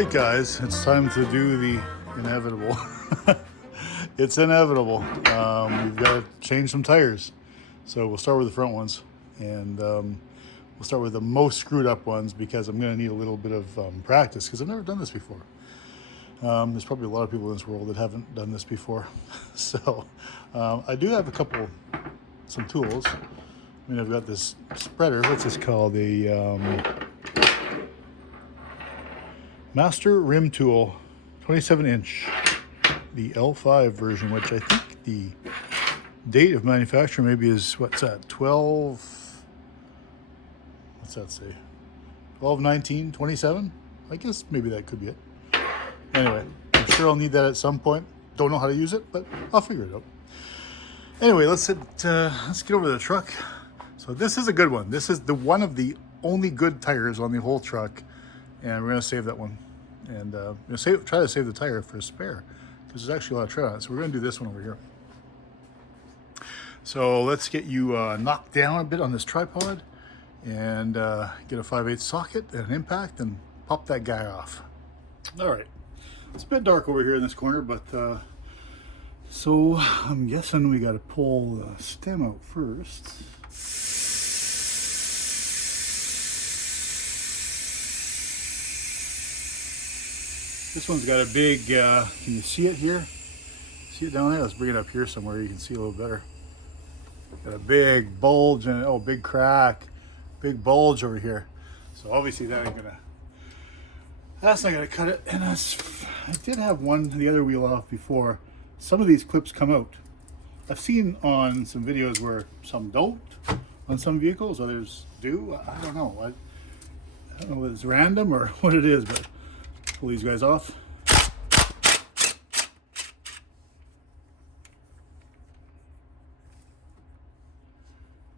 Alright guys, it's time to do the inevitable. It's inevitable. We've got to change some tires. So we'll start with the front ones. And we'll start with the most screwed up ones because I'm going to need a little bit of practice because I've never done this before. There's probably a lot of people in this world that haven't done this before. So I do have some tools. I mean, I've got this spreader. What's this called? The Master Rim Tool, 27-inch, the L5 version, which I think the date of manufacture maybe is, what's that, 12, what's that say, 12/19/27? I guess maybe that could be it. Anyway, I'm sure I'll need that at some point. Don't know how to use it, but I'll figure it out. Anyway, let's get over to the truck. So this is a good one. This is one of the only good tires on the whole truck. And we're going to save that one. And try to save the tire for a spare, because there's actually a lot of tread on it. So we're going to do this one over here. So let's get you knocked down a bit on this tripod and get a 5/8 socket and an impact and pop that guy off. All right. It's a bit dark over here in this corner, but so I'm guessing we got to pull the stem out first. This one's got a big, can you see it here? See it down there? Let's bring it up here somewhere you can see a little better. Got a big bulge and, oh, big crack, big bulge over here. So obviously that's not gonna cut it. And I did have the other wheel off before. Some of these clips come out. I've seen on some videos where some don't on some vehicles, others do. I don't know. I don't know if it's random or what it is, but pull these guys off.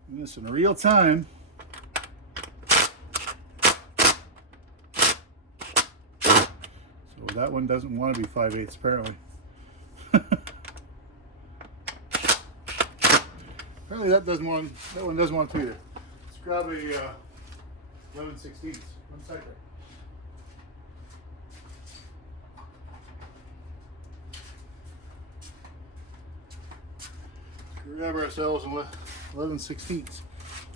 And this in real time. So that one doesn't want to be 5/8 apparently. Apparently that one doesn't want to either. Let's grab a 11/16. One second. Grab ourselves 11/16.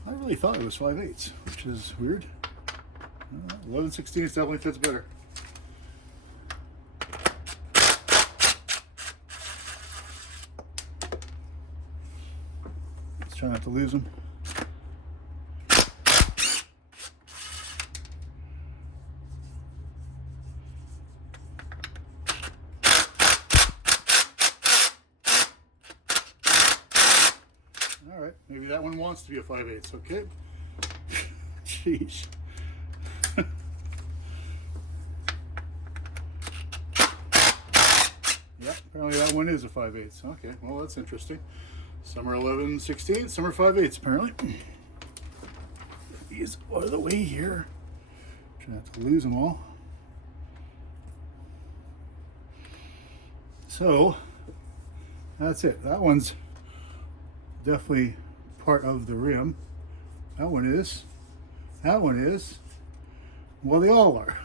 I really thought it was 5/8, which is weird. 11/16 definitely fits better. Let's try not to lose them. All right, maybe that one wants to be a 5/8, okay? Sheesh. Yep, apparently that one is a 5/8. Okay, well that's interesting. Some are 11/16, some are 5/8 apparently. Get these out of the way here. Try not to lose them all. So, that's it. That one's definitely part of the rim. That one is. That one is. Well, they all are.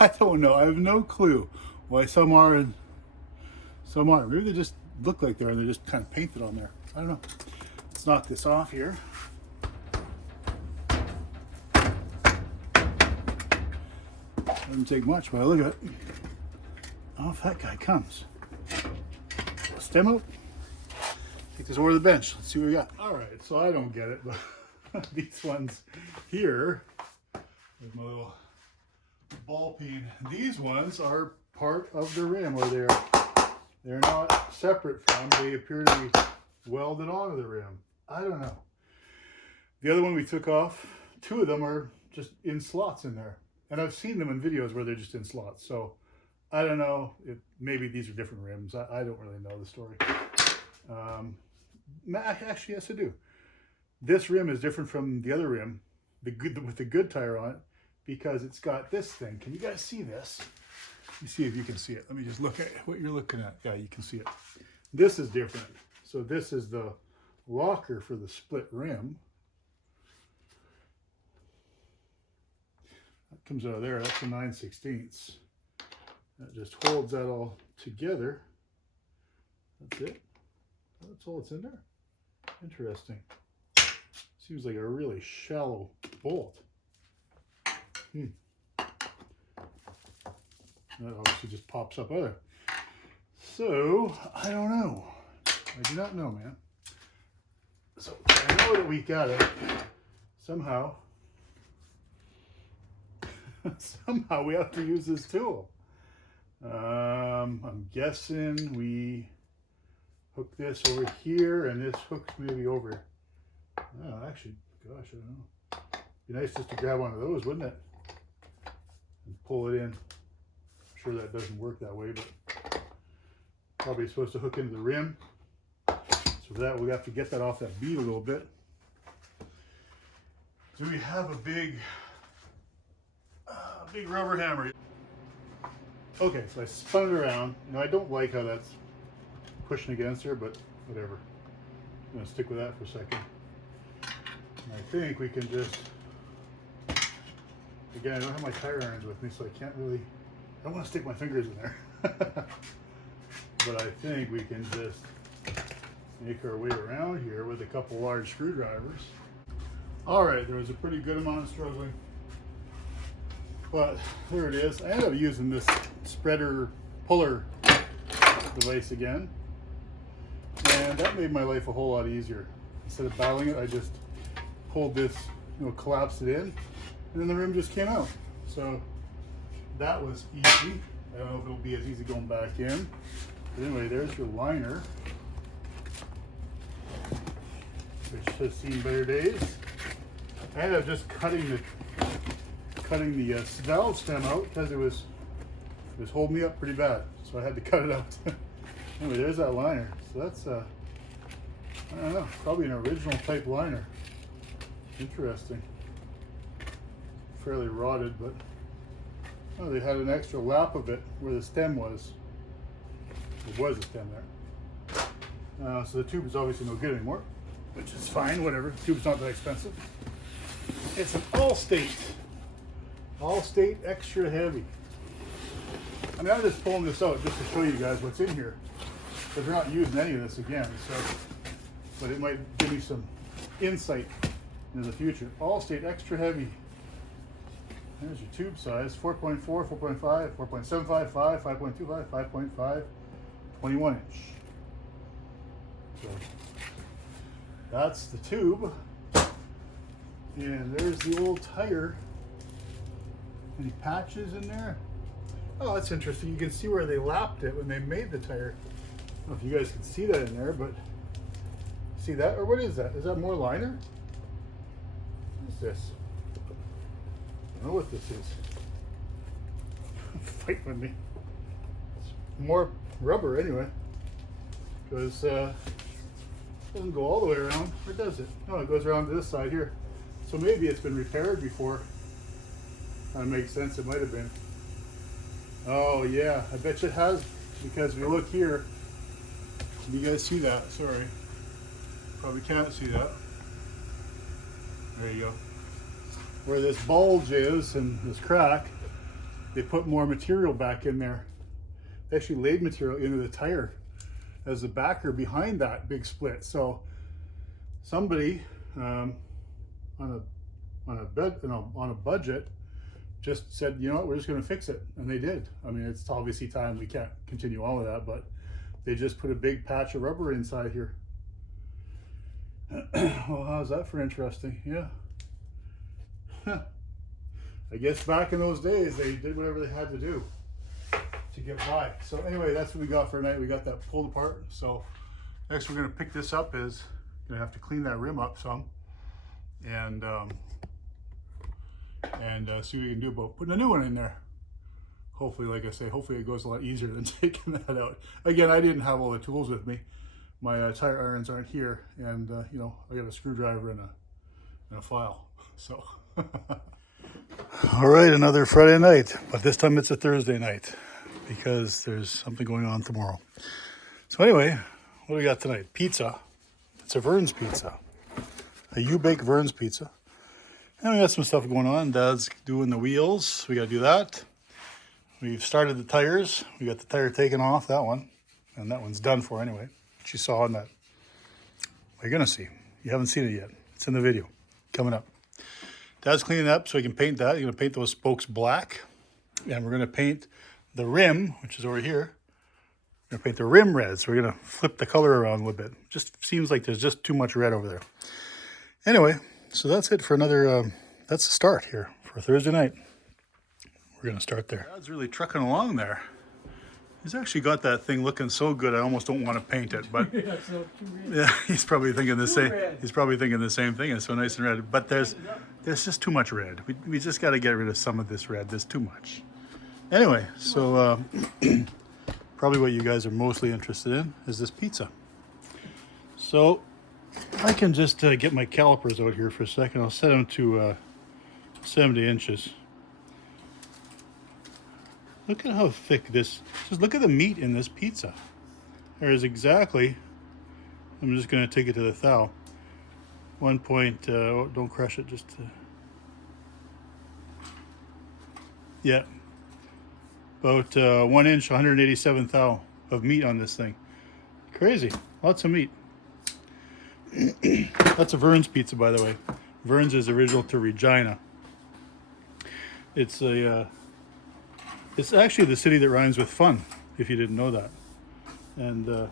I don't know. I have no clue why some are and some aren't. Maybe they just look like they're and they're just kind of painted on there. I don't know. Let's knock this off here. Doesn't take much, but I look at it. Off that guy comes. Stem out. Take this over to the bench. Let's see what we got. All right, so I don't get it, but these ones here, with my little ball peen, these ones are part of the rim, or they're not separate from. They appear to be welded onto the rim. I don't know. The other one we took off, two of them are just in slots in there, and I've seen them in videos where they're just in slots. So I don't know. Maybe these are different rims. I don't really know the story. Actually, yes, I do. This rim is different from the other rim, with the good tire on it, because it's got this thing. Can you guys see this? Let me see if you can see it. Let me just look at what you're looking at. Yeah, you can see it. This is different. So this is the locker for the split rim. That comes out of there. That's a 9/16. That just holds that all together. That's it. That's all that's in there. Interesting. Seems like a really shallow bolt. That obviously just pops up out. So, I don't know. I do not know, man. So, I know that we got it. Somehow we have to use this tool. I'm guessing we hook this over here, and this hooks maybe over. Oh, actually, gosh, I don't know. Be nice just to grab one of those, wouldn't it? And pull it in. I'm sure that doesn't work that way, but probably supposed to hook into the rim. So for that, we have to get that off that bead a little bit. Do we have a big rubber hammer? Okay, so I spun it around. You know, I don't like how that's pushing against her, but whatever. I'm gonna stick with that for a second. And I think we can just, again, I don't have my tire irons with me, so I can't really, I don't want to stick my fingers in there. But I think we can just make our way around here with a couple large screwdrivers. All right, there was a pretty good amount of struggling, but there it is. I ended up using this spreader puller device again, and that made my life a whole lot easier. Instead of battling it, I just pulled this, you know, collapsed it in, and then the rim just came out. So that was easy. I don't know if it'll be as easy going back in. But anyway, there's your liner, which has seen better days. I ended up just cutting the valve stem out because it was holding me up pretty bad, so I had to cut it out. Anyway, there's that liner. So that's I don't know, probably an original type liner. Interesting. Fairly rotted, but oh, they had an extra lap of it where the stem was. There was a stem there. So the tube is obviously no good anymore, which is fine, whatever. The tube's not that expensive. It's an Allstate extra heavy. I mean, I'm just pulling this out just to show you guys what's in here, because we're not using any of this again. So, but it might give me some insight into the future. Allstate extra heavy. There's your tube size: 4.4, 4.5, 4.75, 5, 5.25, 5.5, 21 inch. So that's the tube. And there's the old tire. Any patches in there? Oh, that's interesting. You can see where they lapped it when they made the tire. I don't know if you guys can see that in there, but see that? Or what is that? Is that more liner? What is this? I don't know what this is. Fight with me. It's more rubber anyway. Because it doesn't go all the way around, or does it? No, it goes around to this side here. So maybe it's been repaired before. That makes sense, it might have been. Oh yeah, I bet you it has, because if you look here, can you guys see that? Sorry. Probably can't see that. There you go. Where this bulge is and this crack, they put more material back in there. They actually laid material into the tire as the backer behind that big split. So somebody on a budget just said, you know what, we're just going to fix it, and they did. I mean, it's obviously time, we can't continue all of that, but they just put a big patch of rubber inside here. Well, how's that for interesting? Yeah. I guess back in those days they did whatever they had to do to get by. So anyway, that's what we got for tonight. We got that pulled apart. So next we're going to pick this up, is going to have to clean that rim up some, and see what we can do about putting a new one in there. Hopefully, like I say, hopefully it goes a lot easier than taking that out. Again, I didn't have all the tools with me. My tire irons aren't here, and you know, I got a screwdriver and a file. So, all right, another Friday night, but this time it's a Thursday night because there's something going on tomorrow. So anyway, what do we got tonight? Pizza. It's a Vern's pizza, a U-Bake Vern's pizza. And we got some stuff going on. Dad's doing the wheels. We got to do that. We've started the tires. We got the tire taken off, that one. And that one's done for anyway. What you saw on that. Well, you're going to see. You haven't seen it yet. It's in the video coming up. Dad's cleaning up so he can paint that. He's going to paint those spokes black. And we're going to paint the rim, which is over here. We're going to paint the rim red. So we're going to flip the color around a little bit. Just seems like there's just too much red over there. Anyway, so that's it for another, that's the start here for Thursday night. We're going to start there. Dad's really trucking along there. He's actually got that thing looking so good, I almost don't want to paint it, but yeah, he's probably thinking the same. He's probably thinking the same thing. It's so nice and red, but there's just too much red. We just got to get rid of some of this red. There's too much. Anyway, so probably what you guys are mostly interested in is this pizza. So I can just get my calipers out here for a second. I'll set them to 70 inches. Look at how thick this, just look at the meat in this pizza. There is exactly, I'm just going to take it to the thou. Don't crush it, just to, yeah. About 1 inch, 187 thou of meat on this thing. Crazy, lots of meat. That's a Vern's pizza, by the way. Vern's is original to Regina. It's actually the city that rhymes with fun, if you didn't know that. And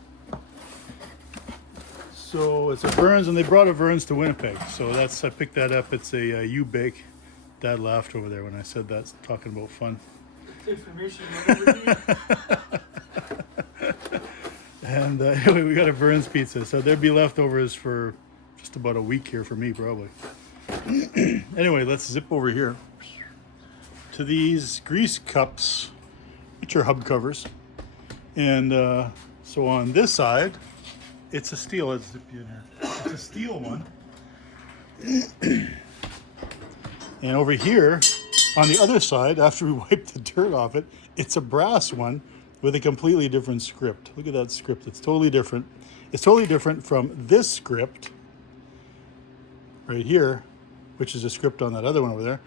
so it's a Vern's, and they brought a Vern's to Winnipeg. So I picked that up. It's a U-bake. Dad laughed over there when I said that, talking about fun. Information. And anyway, we got a Vern's pizza. So there'd be leftovers for just about a week here for me, probably. Anyway, let's zip over here to these grease cups, which are hub covers. And so on this side, it's a steel. Let's zip you in here. It's a steel one. And over here, on the other side, after we wipe the dirt off it, it's a brass one with a completely different script. Look at that script. It's totally different. It's totally different from this script right here, which is a script on that other one over there.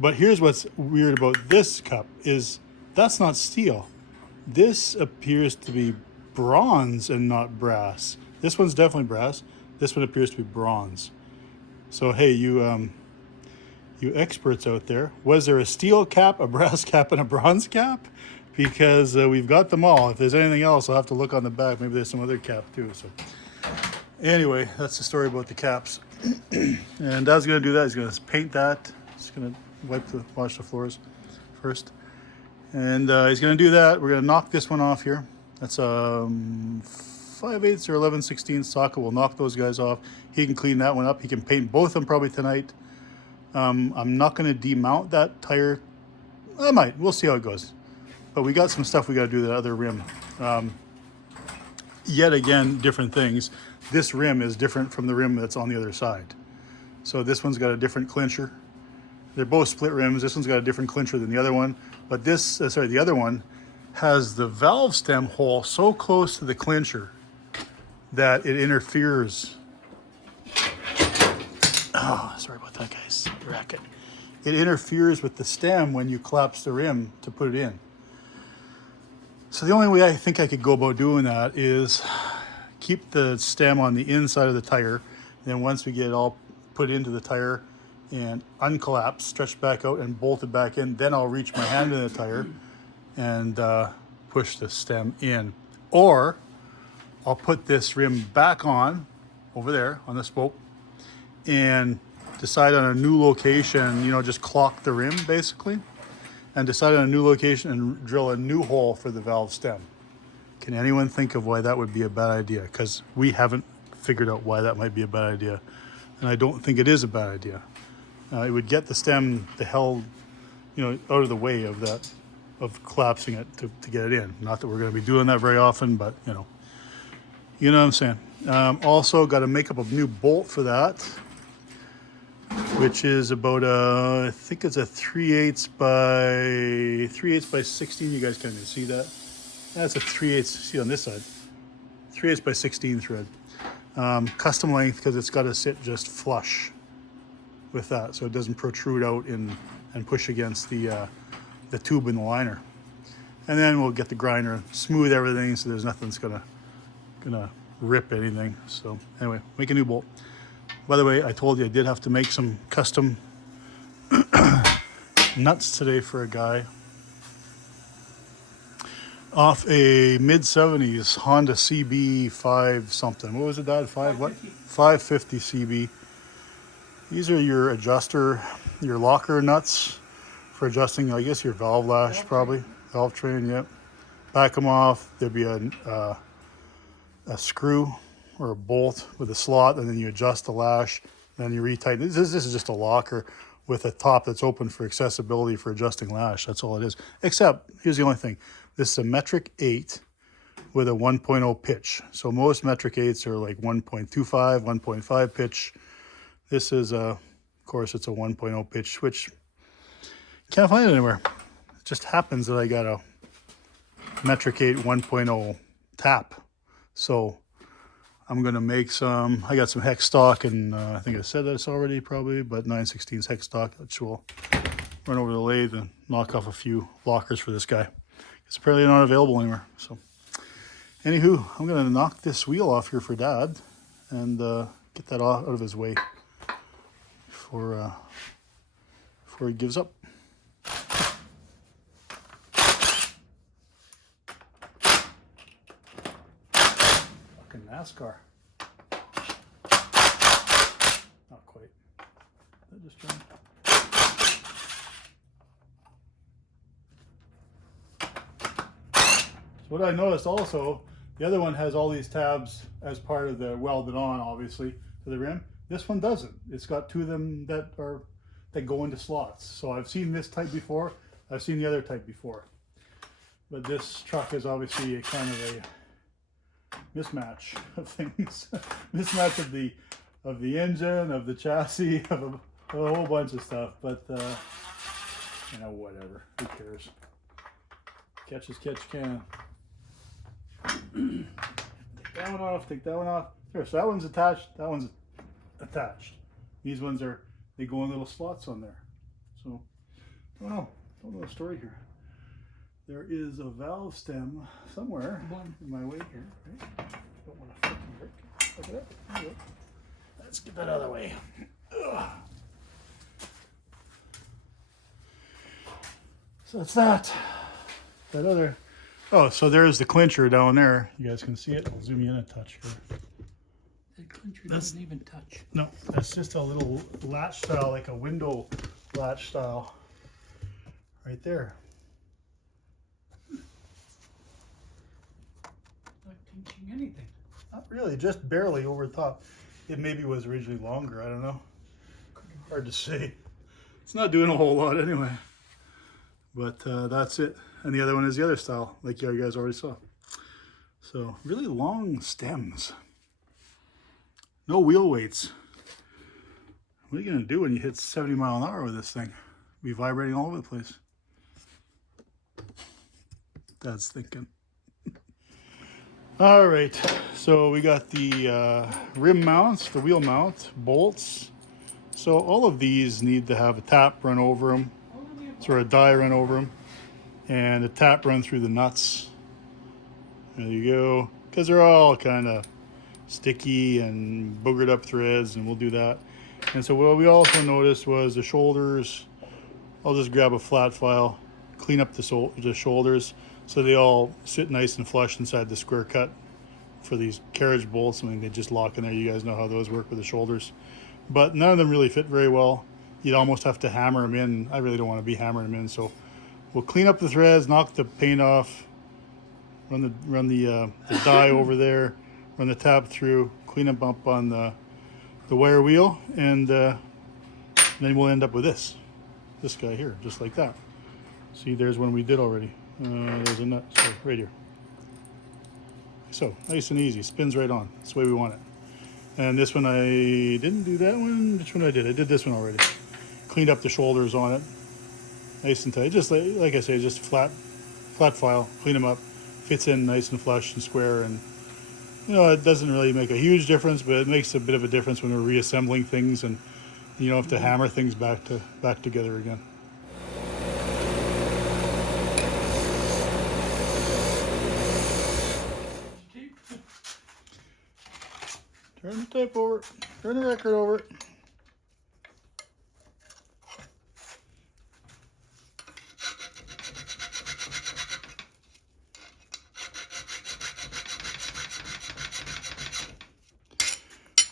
But here's what's weird about this cup is that's not steel. This appears to be bronze and not brass. This one's definitely brass. This one appears to be bronze. So hey, you experts out there, was there a steel cap, a brass cap, and a bronze cap? Because we've got them all. If there's anything else, I'll have to look on the back. Maybe there's some other cap too. So anyway, that's the story about the caps. And Dad's gonna do that. He's gonna paint that. He's gonna wash the floors first. And he's gonna do that. We're gonna knock this one off here. That's 5/8 or 11/16 socket. We'll knock those guys off. He can clean that one up. He can paint both of them probably tonight. I'm not gonna demount that tire. I might, we'll see how it goes. But we got some stuff we gotta do to that other rim. Yet again, different things. This rim is different from the rim that's on the other side. So this one's got a different clincher. They're both split rims. This one's got a different clincher than the other one. But the other one has the valve stem hole so close to the clincher that it interferes. Oh, sorry about that, guys. Racket. It interferes with the stem when you collapse the rim to put it in. So the only way I think I could go about doing that is keep the stem on the inside of the tire. And then once we get it all put into the tire and uncollapsed, stretch back out and bolt it back in, then I'll reach my hand in the tire and push the stem in. Or I'll put this rim back on over there on the spoke and decide on a new location, just clock the rim basically, and decide on a new location and drill a new hole for the valve stem. Can anyone think of why that would be a bad idea? Because we haven't figured out why that might be a bad idea. And I don't think it is a bad idea. It would get the stem the hell, out of the way of that, of collapsing it to get it in. Not that we're going to be doing that very often, but you know what I'm saying. Also got to make up a new bolt for that, which is about I think it's a 3/8 by 16. You guys can't even see that. That's a 3/8. See on this side, 3/8 by 16 thread. Custom length because it's got to sit just flush with that, so it doesn't protrude out and push against the tube in the liner. And then we'll get the grinder, smooth everything so there's nothing that's gonna rip anything. So anyway, make a new bolt. By the way, I told you I did have to make some custom nuts today for a guy off a mid-70s Honda CB 5 something. What was it, Dad? 550 CB. These are your adjuster, your locker nuts for adjusting, I guess, your valve lash, probably. Valve train, yep. Back them off. There'd be a screw or a bolt with a slot, and then you adjust the lash, then you retighten. This is just a locker with a top that's open for accessibility for adjusting lash. That's all it is. Except, here's the only thing. This is a metric 8 with a 1.0 pitch. So most metric 8s are like 1.25, 1.5 pitch. This is, of course, it's a 1.0 pitch, which can't find it anywhere. It just happens that I got a metric 8 1.0 tap. So I'm going to make some, I got some hex stock, and I think I said this already probably, but 9/16 hex stock, which will run over the lathe and knock off a few lockers for this guy. It's apparently not available anywhere. So anywho, I'm going to knock this wheel off here for Dad and get that out of his way before he gives up. NASCAR. Not quite. That just turned. So what I noticed also, the other one has all these tabs as part of the welded on, obviously, to the rim. This one doesn't. It's got two of them that go into slots. So I've seen this type before. I've seen the other type before. But this truck is obviously a kind of a mismatch of things. Mismatch of the engine, of the chassis, of a whole bunch of stuff. But you know, whatever. Who cares? Catch as catch can. Take that one off. Take that one off. There. So that one's attached. That one's attached. These ones they go in little slots on there. So don't know the story here. There is a valve stem somewhere in my way here. Right? Don't want to fucking break it. Look at that. There you go. Let's get that out of the way. Ugh. So that's that. That other. Oh, so there's the clincher down there. You guys can see it. I'll zoom in a touch here. The clincher doesn't even touch. No, that's just a little latch style, like a window latch style. Right there. Pinching anything. Not really, just barely over the top. It maybe was originally longer, I don't know. Hard to say. It's not doing a whole lot anyway. But that's it. And the other one is the other style, like you guys already saw. So really long stems. No wheel weights. What are you gonna do when you hit 70 mile an hour with this thing? Be vibrating all over the place. Dad's thinking. All right, so we got the rim mounts, the wheel mount, bolts. So all of these need to have a tap run over them, or a die run over them, and a tap run through the nuts. There you go, because they're all kind of sticky and boogered up threads, and we'll do that. And so what we also noticed was the shoulders. I'll just grab a flat file, clean up the shoulders, so they all sit nice and flush inside the square cut for these carriage bolts. I mean, they just lock in there. You guys know how those work with the shoulders. But none of them really fit very well. You'd almost have to hammer them in. I really don't want to be hammering them in. So we'll clean up the threads, knock the paint off, run the die over there, run the tap through, clean them up on the wire wheel, and then we'll end up with this guy here, just like that. See, there's one we did already. There's a nut, so right here. So nice and easy, spins right on. That's the way we want it. And this one I didn't do that one. Which one I did? I did this one already. Cleaned up the shoulders on it, nice and tight. Just like I say, just flat file. Clean them up. Fits in nice and flush and square. And you know, it doesn't really make a huge difference, but it makes a bit of a difference when we're reassembling things and You don't have to hammer things back together again. Turn the tape over. Turn the record over.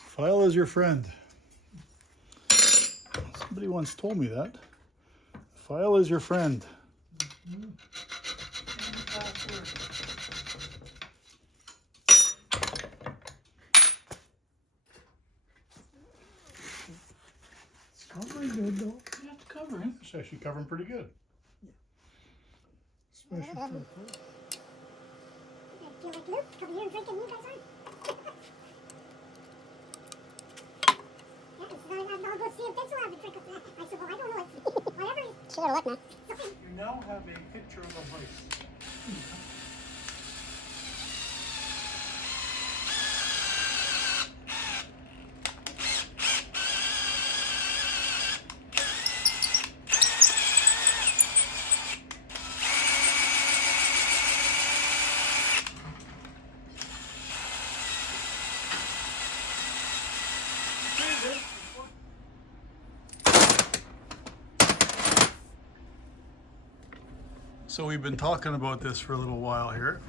File is your friend. Somebody once told me that. File is your friend. It's covering good though. Yeah, it's covering. It's actually covering pretty good. Especially for Feel like Luke, come here and drink and you guys aren't. I'll go see if Vince will have a drink of that. I said, well, I don't know if, whatever. Sure, what, man? You now have a picture of a vice. So we've been talking about this for a little while here,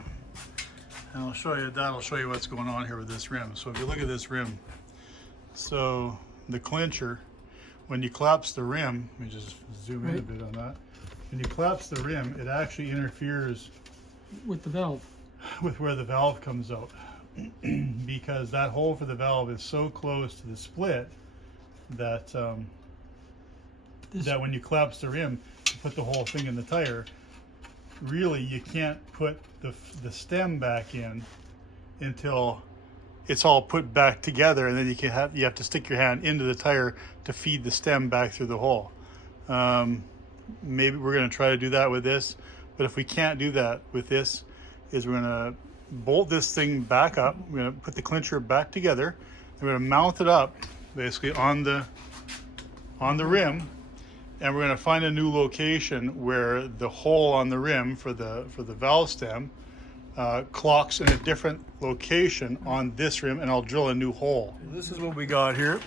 and I'll show you what's going on here with this rim. So if you look at this rim, so the clincher, when you collapse the rim, let me just zoom in a bit on that. When you collapse the rim, it actually interferes With the valve. with where the valve comes out, because that hole for the valve is so close to the split that that when you collapse the rim, you put the whole thing in the tire. Really, you can't put the stem back in until it's all put back together, and then you have to stick your hand into the tire to feed the stem back through the hole. Maybe we're going to try to do that with this, but if we can't do that with this, is we're going to bolt this thing back up. We're going to put the clincher back together. And we're going to mount it up basically on the rim. And we're going to find a new location where the hole on the rim for the valve stem clocks in a different location on this rim, and I'll drill a new hole. This is what we got here.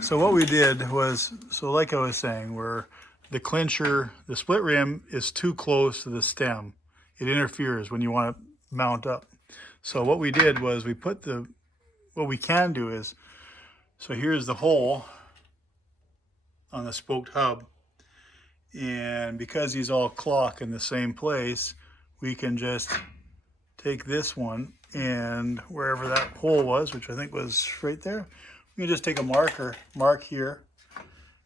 So what we did was, so like I was saying, where the clincher, the split rim is too close to the stem. It interferes when you want to mount up. So what we did was we put what we can do is, so here's the hole on the spoked hub, and because these all clock in the same place, we can just take this one, and wherever that hole was, which I think was right there, we can just take a mark here,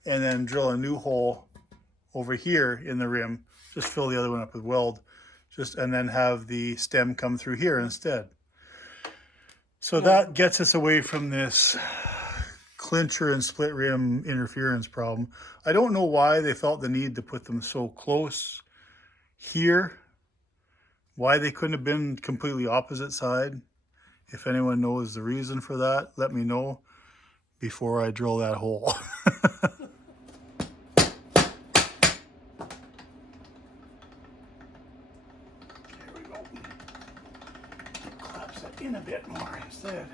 and then drill a new hole over here in the rim, just fill the other one up with weld, and then have the stem come through here instead. So that gets us away from this clincher and split rim interference problem. I don't know why they felt the need to put them so close here, why they couldn't have been completely opposite side. If anyone knows the reason for that, let me know before I drill that hole. There we go. Collapse it in a bit more instead.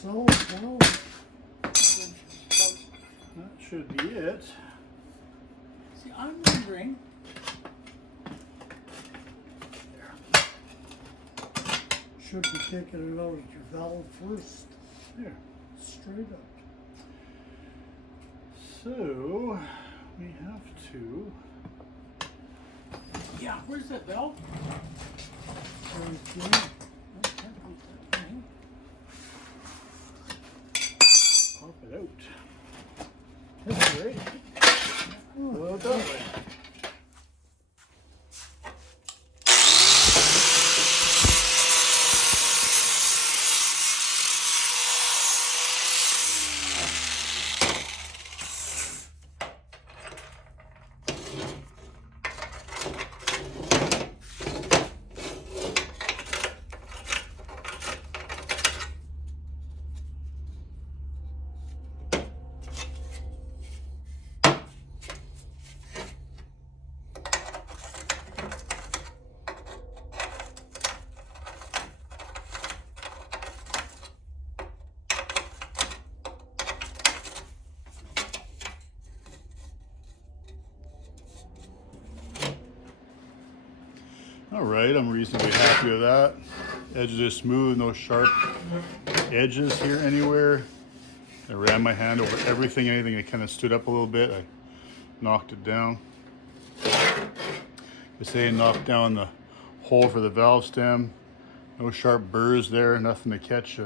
So, That should be it. see, I'm wondering. Should be taking it out of your valve first, There. straight up. So we have to. Yeah, where's that valve? Right there. Pop it out. That's great. Well done. All right, I'm reasonably happy with that. Edges are smooth, no sharp edges here anywhere. I ran my hand over everything, anything that kind of stood up a little bit, I knocked it down. I say knocked down the hole for the valve stem. No sharp burrs there, nothing to catch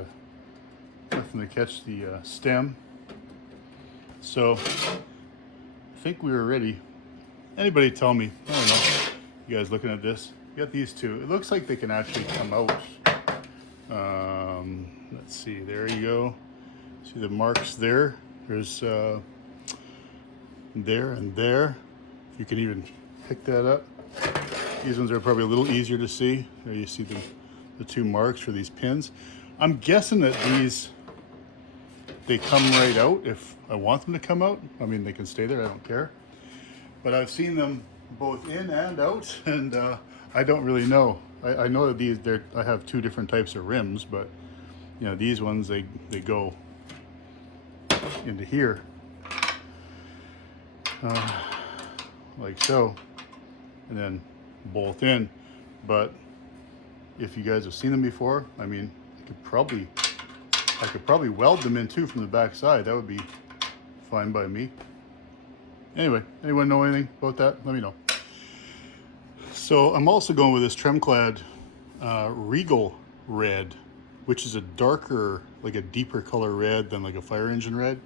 the stem. So I think we were ready. Anybody tell me? I don't know. You guys looking at this? You got these two. It looks like they can actually come out. Let's see. There you go. See the marks there? There's there and there. If you can even pick that up. These ones are probably a little easier to see. There you see the two marks for these pins. I'm guessing that they come right out if I want them to come out. I mean, they can stay there, I don't care. But I've seen them both in and out, and I don't really know. I know that I have two different types of rims, but you know, these ones, they go into here. Like so, and then bolt in. But if you guys have seen them before, I mean, I could probably weld them in too from the back side. That would be fine by me. Anyway, anyone know anything about that? Let me know. So I'm also going with this Tremclad Regal red, which is a darker, like a deeper color red than like a fire engine red.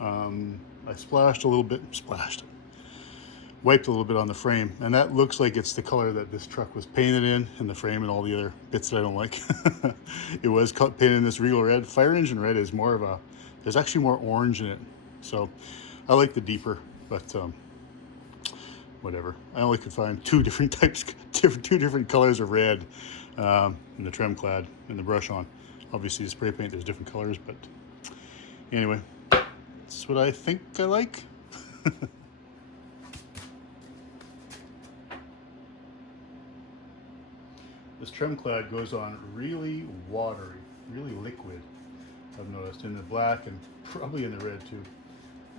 I wiped a little bit on the frame, and that looks like it's the color that this truck was painted in the frame and all the other bits that I don't like. It was painted in this Regal red. Fire engine red is more of there's actually more orange in it. So I like the deeper, but whatever. I only could find two different colors of red in the Tremclad and the brush on. Obviously the spray paint, there's different colors, but anyway, that's what I think I like. This Tremclad goes on really watery, really liquid, I've noticed, in the black and probably in the red too.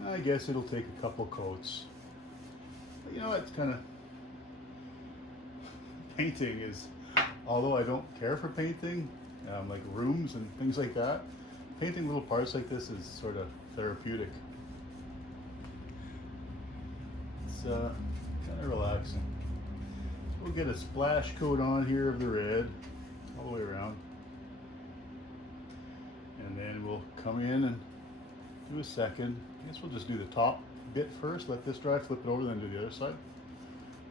I guess it'll take a couple coats. But you know, it's kind of, painting is, although I don't care for painting, like rooms and things like that, painting little parts like this is sort of therapeutic. It's kind of relaxing. We'll get a splash coat on here of the red all the way around, and then we'll come in and do a second. I guess we'll just do the top bit first, let this dry, flip it over, then do the other side.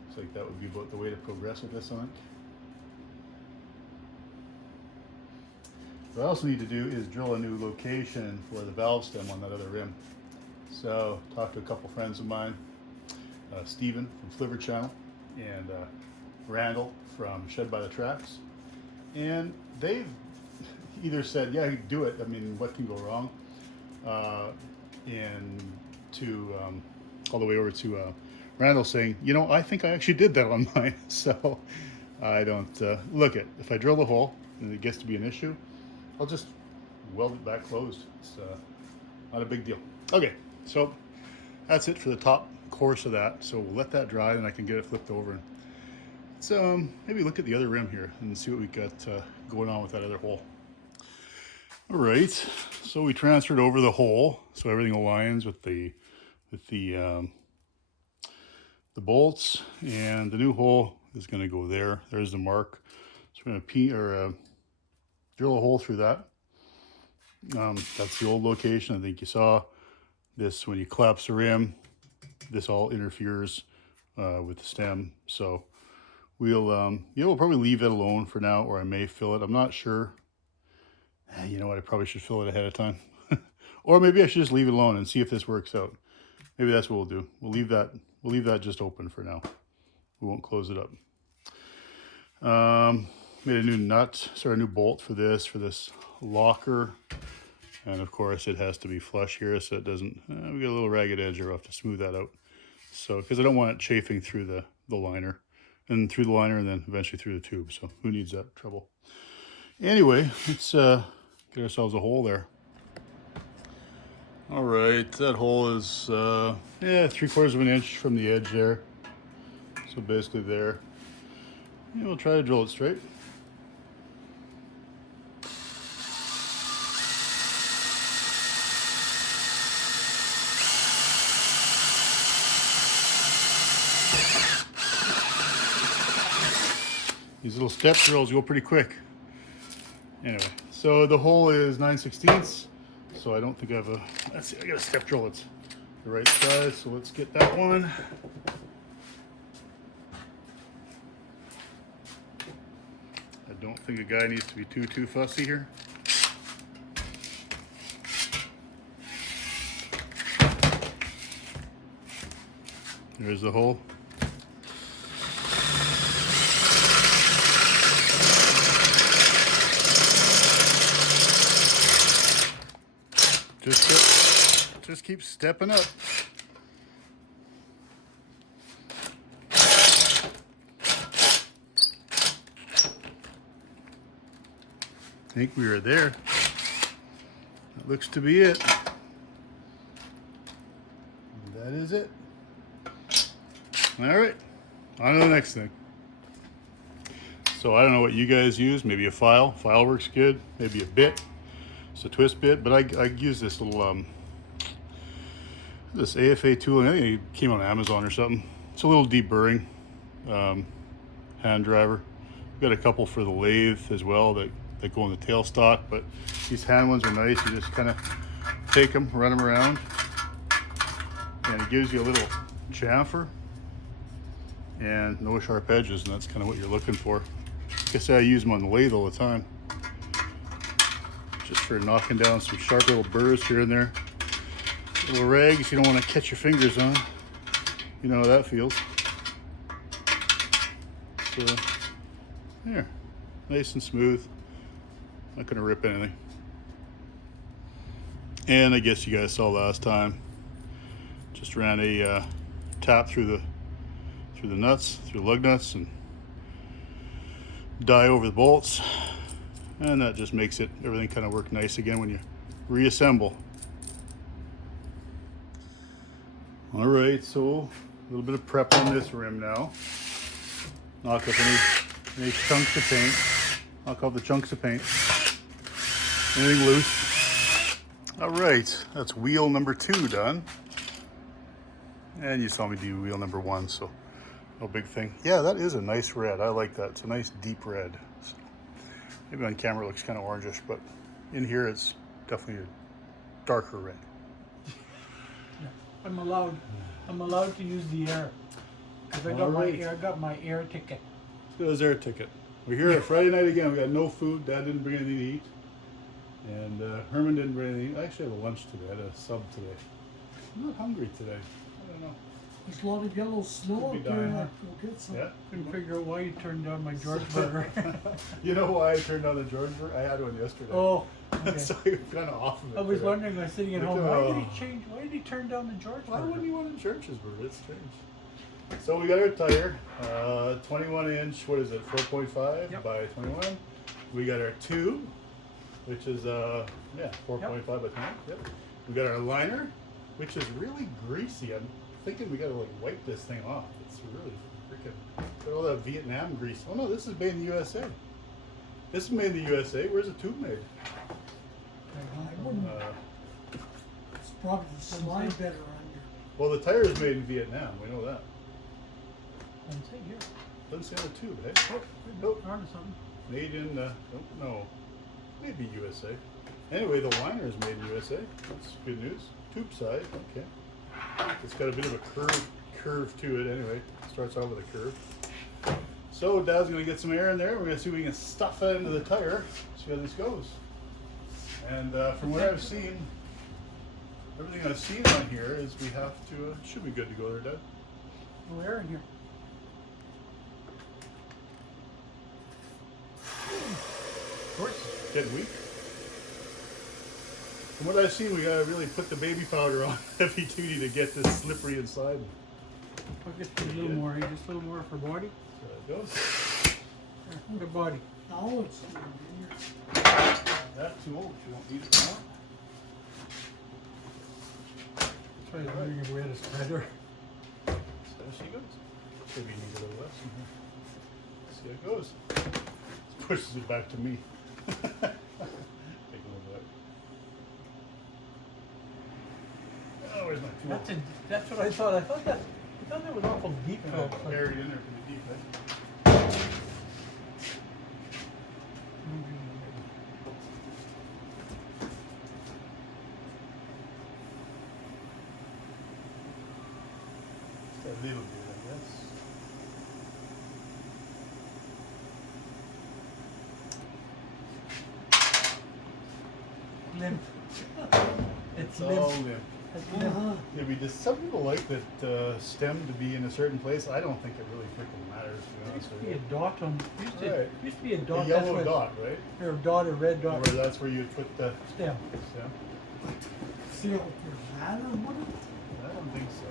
Looks like that would be about the way to progress with this on. What I also need to do is drill a new location for the valve stem on that other rim. So talked to a couple friends of mine, Steven from Fliver Channel and Randall from Shed by the Tracks, and they've either said, yeah, you do it, I mean, what can go wrong, and to all the way over to Randall saying, you know, I think I actually did that on mine. So I don't look at, if I drill the hole and it gets to be an issue, I'll just weld it back closed. It's not a big deal. Okay, so that's it for the top course of that. So we'll let that dry, and I can get it flipped over. And let's maybe look at the other rim here and see what we got going on with that other hole. All right, so we transferred over the hole, so everything aligns with the bolts, and the new hole is going to go there. There's the mark. So we're going to drill a hole through that. That's the old location. I think you saw this when you collapse the rim. This all interferes with the stem. So we'll probably leave it alone for now, or I may fill it. I'm not sure. You know what? I probably should fill it ahead of time, or maybe I should just leave it alone and see if this works out. Maybe that's what we'll do. We'll leave that just open for now. We won't close it up. Made a new a new bolt for this locker, and of course it has to be flush here so it doesn't. We got a little ragged edge here. I'll have to smooth that out. So because I don't want it chafing through the liner, and then eventually through the tube. So who needs that trouble? Anyway, let's get ourselves a hole there. All right, that hole is 3/4 of an inch from the edge there. So basically there. Yeah, we'll try to drill it straight. These little step drills go pretty quick. Anyway, so the hole is 9/16, so I don't think I have a, let's see, I got a step drill that's the right size, so let's get that one. I don't think a guy needs to be too fussy here. There's the hole. Just keep stepping up. I think we are there. That looks to be it. That is it. All right, on to the next thing. So I don't know what you guys use. Maybe a file. File works good. Maybe a bit. It's a twist bit, but I use this little this AFA tool. I think it came on Amazon or something. It's a little deburring hand driver. Got a couple for the lathe as well that go in the tailstock, but these hand ones are nice. You just kind of take them, run them around, and it gives you a little chamfer and no sharp edges, and that's kind of what you're looking for. Like I say, I use them on the lathe all the time, just for knocking down some sharp little burrs here and there. Little rags you don't want to catch your fingers on. You know how that feels. So, there, nice and smooth. Not gonna rip anything. And I guess you guys saw last time, just ran a tap through the nuts, through the lug nuts, and die over the bolts, and that just makes everything kind of work nice again when you reassemble. All right, so a little bit of prep on this rim now. Knock up any chunks of paint. Knock off the chunks of paint. Anything loose. All right, that's wheel number 2 done. And you saw me do wheel number 1, so no big thing. Yeah, that is a nice red. I like that. It's a nice deep red. So maybe on camera it looks kind of orangish, but in here it's definitely a darker red. I'm allowed to use the air because I got my air ticket. Let's get his air ticket. We're here at Friday night again. We got no food. Dad didn't bring anything to eat, and Herman didn't bring anything. I actually had a lunch today. I had a sub today. I'm not hungry today. I don't know. There's a lot of yellow snow up there. We'll get some. Yeah. Couldn't figure out why you turned down my George burger. You know why I turned on the George burger? I had one yesterday. Oh, okay. So I'm kind of off of it. I was today. wondering, I was sitting at home, why did he change? Why did he turn down the George Why burger? wouldn't you want a Church's burger? It's strange. So we got our tire, 21 inch, what is it, 4.5 Yep. by 21. We got our tube, which is, 4.5 by 20. Yep. We got our liner, which is really greasy. I'm thinking we gotta like wipe this thing off. It's really freaking, got all that Vietnam grease. Oh no, this is made in the USA. This is made in the USA. Where's the tube made? I wouldn't. It's probably slide better on your. Well, the tire is made in Vietnam. We know that. Doesn't say here. Doesn't say on the tube, eh? Nope. Onto something. Made in, no, maybe USA. Anyway, the liner is made in USA. That's good news. Tube side, okay. It's got a bit of a curve to it anyway. Starts out with a curve. So Dad's gonna get some air in there. We're gonna see if we can stuff that into the tire, see how this goes. And from what I've seen, everything I've seen on here is we have to, should be good to go there, Dad. No air in here. Of course, getting weak. From what I've seen, we gotta really put the baby powder on heavy duty to get this slippery inside. I'll just put a little more, just a little more for body. There it goes. The body. Now it's still in here. That's too old. You don't need it now. Try to bring it away the spreader. So there she goes. Maybe you need a little less in here. See how it goes. This pushes it back to me. Take a little bit. Oh, where's my tool? That's what I thought. I thought that was awful deep. Yeah, though. buried in there pretty deep, right? Just a little bit, I guess. Limp. It's It's all limp. limp. It's limp. Yeah, some people like that stem to be in a certain place. I don't think it really freaking matters, to be There honest used to with be a you. dot on. Used to be a A dot. that's yellow where- dot, right? Or a dot, a red dot. Where that's where you put the Stem. stem. See what your ladder would? I don't think so.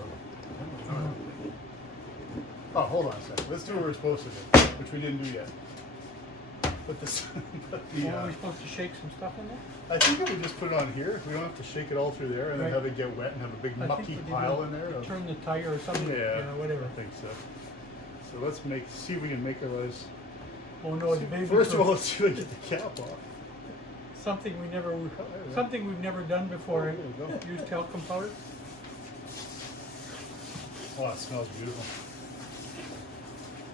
Oh, hold on a second. Let's do what we're supposed to do, which we didn't do yet. Put this. Put the, Are we supposed to shake some stuff in there? I think if we just put it on here, we don't have to shake it all through there and then Right. have it get wet and have a big I think mucky what they pile do, in there. they turn the tire or something. Yeah, Whatever. I think so. So let's see if we can make our lives. Oh no, it's baby. First of proof. all, let's see if we get the cap off. Something we've never done before. Oh, there we go. Use talcum powder. Oh, it smells beautiful.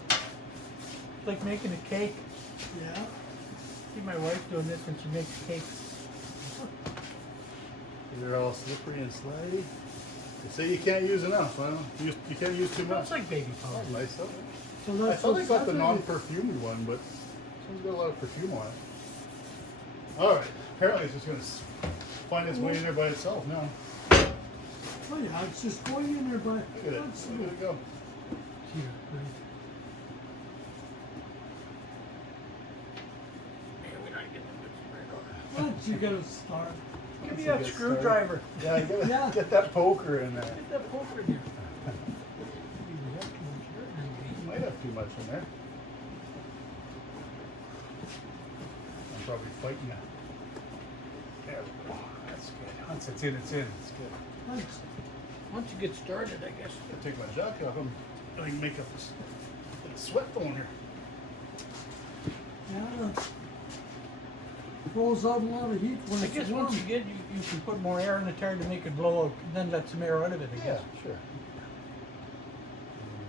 It's like making a cake. Yeah. See my wife doing this when she makes cakes. They're all slippery and slidey. They say you can't use enough. Well, you can't use too much. Smells like baby powder. Oh, nice stuff. So I that's thought I what's got the happening. non-perfumed one, but this one's got a lot of perfume on it. All right. Apparently, it's just going to find its way in there by itself now. Oh yeah, it's just going in there by. Look at it. Look at it go. Here, right. Once you get it started. Give me Once that it gets screwdriver. Yeah, you gotta Yeah. get that poker in there. Get that poker in here. You might have too much in there. I'm probably fighting that. There we go. That's good. Once it's in, it's in. It's good. Thanks. Once you get started, I guess. I'll take my jacket off. I can make up this sweat going here. Yeah. Throws out a lot of heat when I it's guess warm. once you get, you can put more air in the tire to make it blow out, then let some air out of it, I Yeah, guess. sure.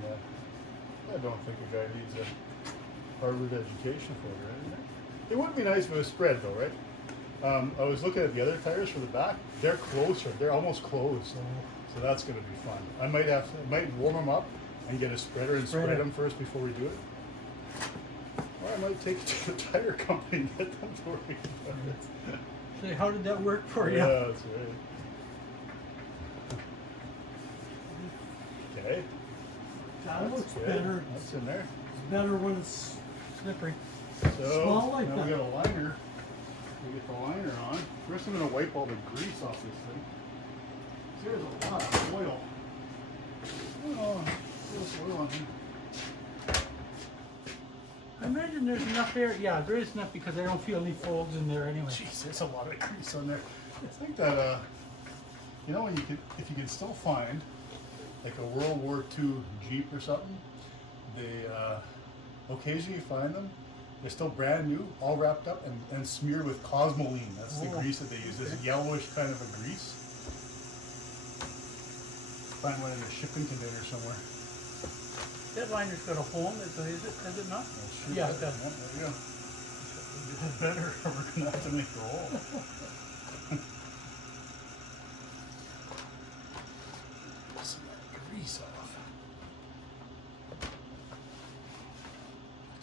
And, I don't think a guy needs a Harvard education for it, right? It would be nice if it was spread, though, right? I was looking at the other tires for the back. They're closer. They're almost closed. So that's going to be fun. I might warm them up and get a spreader and Spreader. spread them first before we do it. Or I might take it to the tire company and get them to worry about it. Say, how did that work for you? Yeah, that's right. Okay. That looks good. better. That's in there. It's better when it's Slippery. So Small like now that. we got a liner. We get the liner on. First, I'm going to wipe all the grease off this thing. There's a lot of oil. Oh, there's oil on here. I imagine there's enough air. Yeah, there is enough because I don't feel any folds in there anyway. Jeez, there's a lot of grease on there. It's like that. You know, when you can, if you can still find like a World War II Jeep or something, they occasionally find them. They're still brand new, all wrapped up and smeared with cosmoline. That's the Oh, grease that they use. This yellowish kind of a grease. Find one in a shipping container somewhere. That liner's got a hole in it, so is it not? Well, shoot Yeah, that. it does. Yeah, there you go. Get better, or we're gonna have to make the hole. Some of that grease off.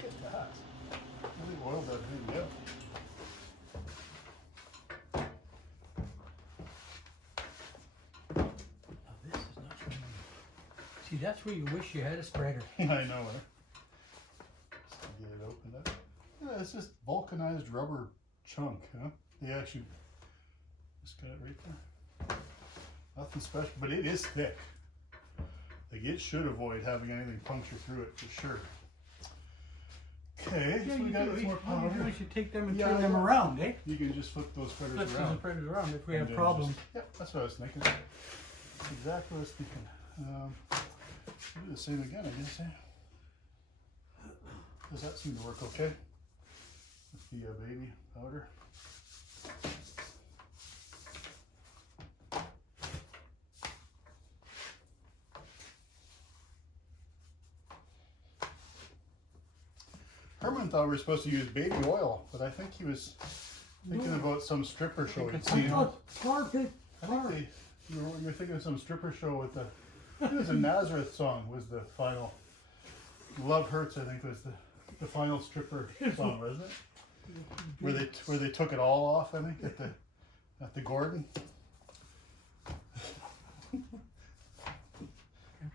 Get that. Really oiled that thing, yeah. Now this is not showing me. See, that's where you wish you had a spreader. I know it. Just to get it opened up. Yeah, it's just vulcanized rubber chunk, huh? They actually just got it right there. Nothing special, but it is thick. Like it should avoid having anything puncture through it for sure. Okay, Yeah, so we you got do. some more All you do powder. is you take them and Yeah, turn them yeah. around, eh? You can just flip those spreaders Flip those around. spreaders around if we And have then problems. just- Yep, that's what I was thinking. That's exactly what I was thinking. Do the same again, I guess. Eh? Does that seem to work okay with the baby powder? Herman thought we were supposed to use baby oil, but I think he was thinking about some stripper show he'd I seen. thought tar pit, I think you were thinking of some stripper show with the, it was a Nazareth song was the final. Love Hurts, I think, was the final stripper song, wasn't it? Where they took it all off, I think, at the Gordon. Can't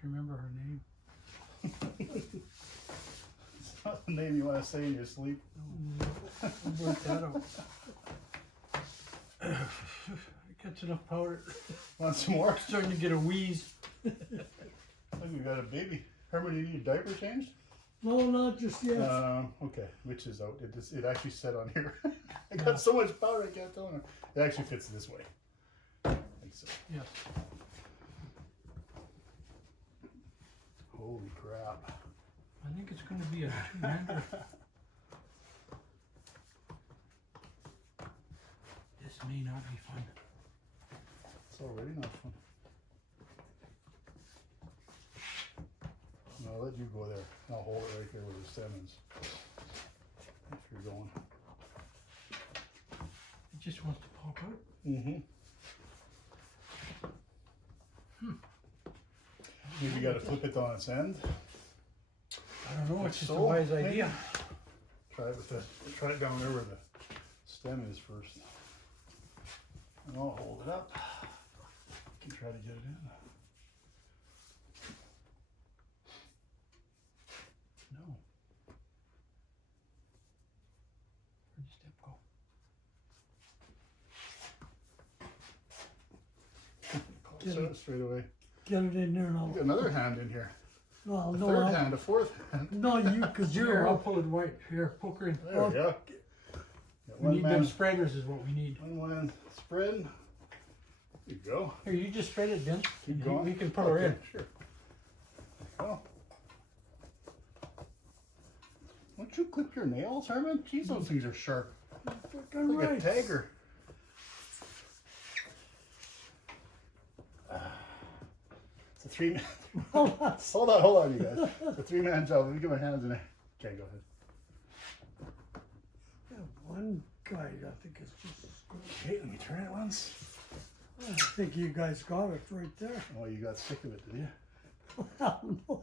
remember her name. It's not the name you want to say in your sleep. I'll work that out. I catch enough powder. Want some more? Starting to get a wheeze. I think we got a baby. Herman, you need a diaper changed? no, not just yet. Okay, which is out. It actually said on here. I got so much powder I can't tell him. It actually fits this way. I think so. Yes. Holy crap. I think it's going to be a two-hander. This may not be fun. It's already not fun. No, I'll let you go there. I'll hold it right there where the stem is. If you're going. It just wants to pop out. Mm-hmm. Maybe you gotta flip it on its end. I don't know, it's just a So, wise maybe. idea. Try it down there where the stem is first. And I'll hold it up. You can try to get it in. No. Where'd the step go? Get So it. straight away. Get it in there and You I'll. got another hand in here. Well, A no, third I'll- hand, a fourth hand. no, you, because Here, you're I'll up. pull it right. Here, poke her in. There we go. Got We one need them spreaders is what we need. one spread. There you go. Here, you just spread it, Vince. Keep going. We can put her in. Sure. Well, don't you clip your nails, Herman? Jeez, those things are sharp. Fucking Like a right. tagger. It's a three-man. Well, that's- Hold on, you guys. It's a three-man job. Let me get my hands in there. Okay, go ahead. yeah, one guy, I think it's just as good. Okay, let me turn it once. I think you guys got it right there. Oh, you got sick of it, did you? Well, no.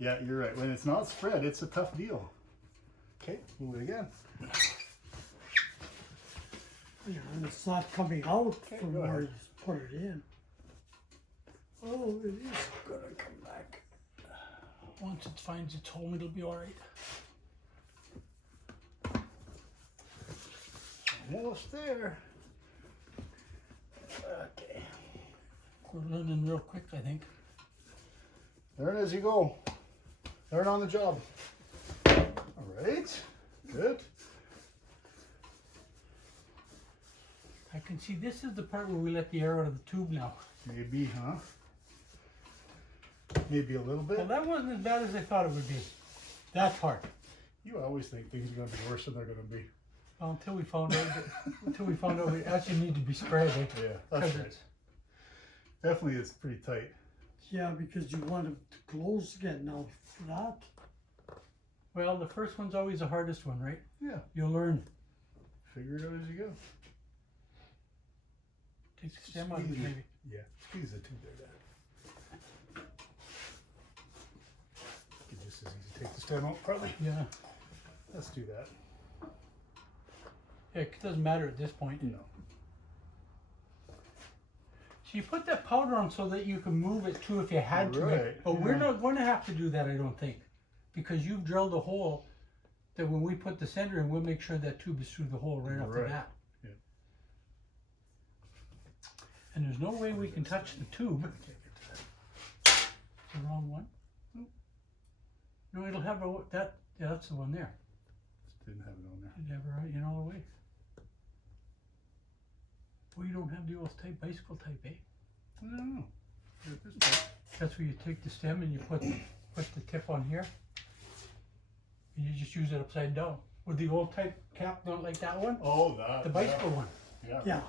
Yeah, you're right. When it's not spread, it's a tough deal. Okay, move it again. Yeah, and it's not coming out from go where ahead. you put it in. Oh, it is gonna come back. Once it finds its home, it'll be all right. Almost there. Okay. We're learning real quick, I think. Learn as you go. Learn on the job. All right. Good. I can see this is the part where we let the air out of the tube now. Maybe, huh? Maybe a little bit. Well, that wasn't as bad as I thought it would be. That part. You always think things are going to be worse than they're going to be. Well, until we found out it actually need to be spread. Eh? Yeah, that's 'Cause right. it's- Definitely, it's pretty tight. Yeah, because you want it to close again now. Flat. Well, the first one's always the hardest one, right? Yeah. You'll learn. Figure it out as you go. Take the stem out of it, Squeeze it. maybe. Yeah. Squeeze the tube there, Dad. You could just as easy take the stem out, probably. Yeah. Let's do that. Yeah, it doesn't matter at this point. No. So you put that powder on so that you can move it too if you had to. Right, But we're yeah. not going to have to do that, I don't think. Because you've drilled a hole that when we put the center in, we'll make sure that tube is through the hole right off the Right. bat. Yeah. And there's no way we can touch the tube. The wrong one? No, it'll have that. Yeah, that's the one there. Didn't have it on there. It never right in all the way. Well, you don't have the old type bicycle type, eh? I don't know. At this point. That's where you take the stem and you put the tip on here. And you just use it upside down. With the old type cap, not like that one, Oh, that. the bicycle one. Yeah. Yeah.